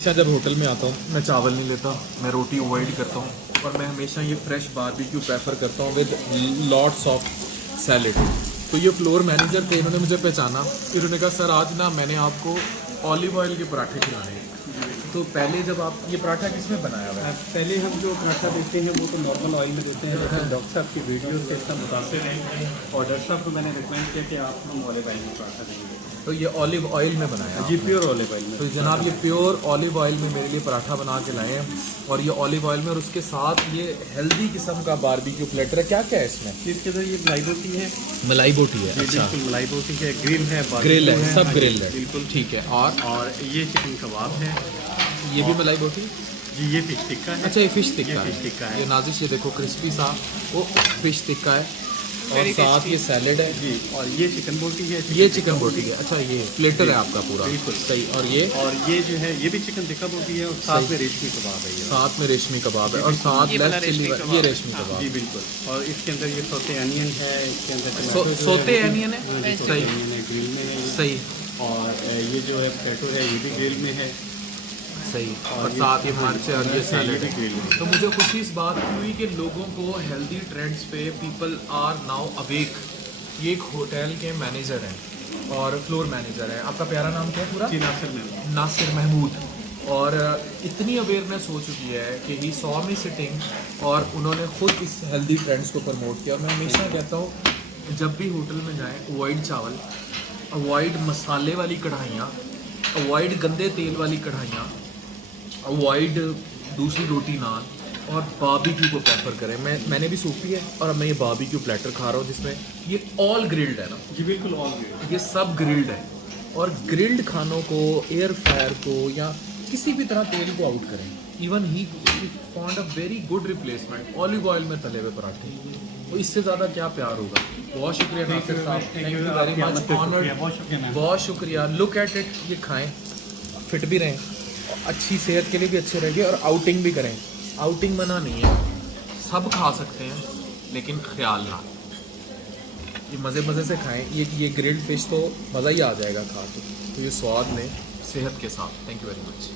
अच्छा, जब होटल में आता हूँ मैं चावल नहीं लेता, मैं रोटी अवॉइड करता हूँ और मैं हमेशा ये फ्रेश बारबेक्यू प्रेफर करता हूँ विद लॉट्स ऑफ सैलेड। तो ये फ्लोर मैनेजर थे, इन्होंने मुझे पहचाना, इन्होंने कहा सर आज ना मैंने आपको ऑलिव ऑयल के पराठे खिलाने हैं। तो पहले जब आप ये पराठा किसमें बनाया हुआ है? पहले हम जो पराठा देते हैं वो तो नॉर्मल ऑयल में देते हैं, लेकिन डॉक्टर साहब की वीडियो से इतना मुतासर हैं और डॉक्टर साहब को मैंने रिकमेंड किया कि आप हम ऑलिव ऑयल में पराठा देंगे। तो ये ऑलिव ऑयल में बनाया जी, आपने? प्योर ऑलिव ऑयल में। तो जनाब ये प्योर ऑलिव ऑयल में मेरे लिए पराठा बना के लाए हैं और ये ऑलिव ऑयल में, और उसके साथ ये हेल्दी किस्म का बारबेक्यू प्लेटर है। क्या क्या है इसमें? इसके अंदर ये मलाई बोटी है। मलाई बोटी है? जी, अच्छा, बिल्कुल मलाई बोटी है, ग्रिल है, ग्रिल है, हाँ सब जी, ग्रिल है, बिल्कुल ठीक है। और ये चिकन कबाब है। ये भी मलाई बोटी? जी, ये फिश टिक्का है। अच्छा, ये फिश टिक्का ये फिश टिक्का है। ये नाजिश, ये देखो क्रिस्पी सा वो फिश टिक्का है और साथ ये सैलेड है जी, और ये चिकन बोटी है। ये चिकन बोटी है। अच्छा, ये प्लेटर है आपका पूरा? बिल्कुल सही। और ये जो है ये भी चिकन टिक्का बोटी है और साथ में रेशमी कबाब है। ये साथ में रेशमी कबाब है और साथ लेस चिल्ली, ये रेशमी कबाब। जी बिल्कुल। और इसके अंदर ये सोते अनियन है, इसके अंदर टमाटो जो सोते है, अनियन है, सोते सही अनियन है, ग्रिल में है ये। सही और ये जो है पोटैटो है ये भी ग्रिल में है। सही। और साथ ये मिर्च और ये सैलेड भी है। ग्रिल में। तो मुझे खुशी इस बात की हुई कि लोगों को हेल्दी ट्रेंड्स पे पीपल आर नाउ अवेक। ये एक होटल के मैनेजर हैं और फ्लोर मैनेजर हैं। आपका प्यारा नाम क्या है पूरा? जी, नासिर महमूद। और इतनी अवेयरनेस हो चुकी है कि ही सॉ मी सिटिंग और उन्होंने खुद इस हेल्दी ट्रेंड्स को प्रमोट किया। और मैं हमेशा कहता हूँ जब भी होटल में जाएं, अवॉइड चावल, अवॉइड मसाले वाली कढ़ाइयाँ, अवॉइड गंदे तेल वाली कढ़ाइयाँ, अवॉइड दूसरी रोटी नान, और बारबेक्यू को प्रेफर करें। मैंने भी सूपी है और अब मैं ये बारबेक्यू प्लेटर खा रहा हूँ जिसमें ये ऑल ग्रिल्ड है ना? जी बिल्कुल, ऑल ग्रिल। ये सब ग्रिल्ड है। और ग्रिल्ड खानों को, एयर फ्रायर को या किसी भी तरह तेल को आउट करें। Even he found a very good replacement olive oil में तले हुए पराठे। तो इससे ज़्यादा क्या प्यार होगा। बहुत शुक्रिया नासिर साहब, thank you very much, honoured, बहुत शुक्रिया। लुक एट इट, ये खाएं, फिट भी रहें, अच्छी सेहत के लिए भी अच्छे रहेंगे और आउटिंग भी करें। आउटिंग मना नहीं है, सब खा सकते हैं लेकिन ख्याल ना, ये मज़े से खाएं। ये ग्रिल्ड फिश तो मज़ा ही आ जाएगा खा के। तो ये स्वाद लें सेहत के साथ। Thank you very much.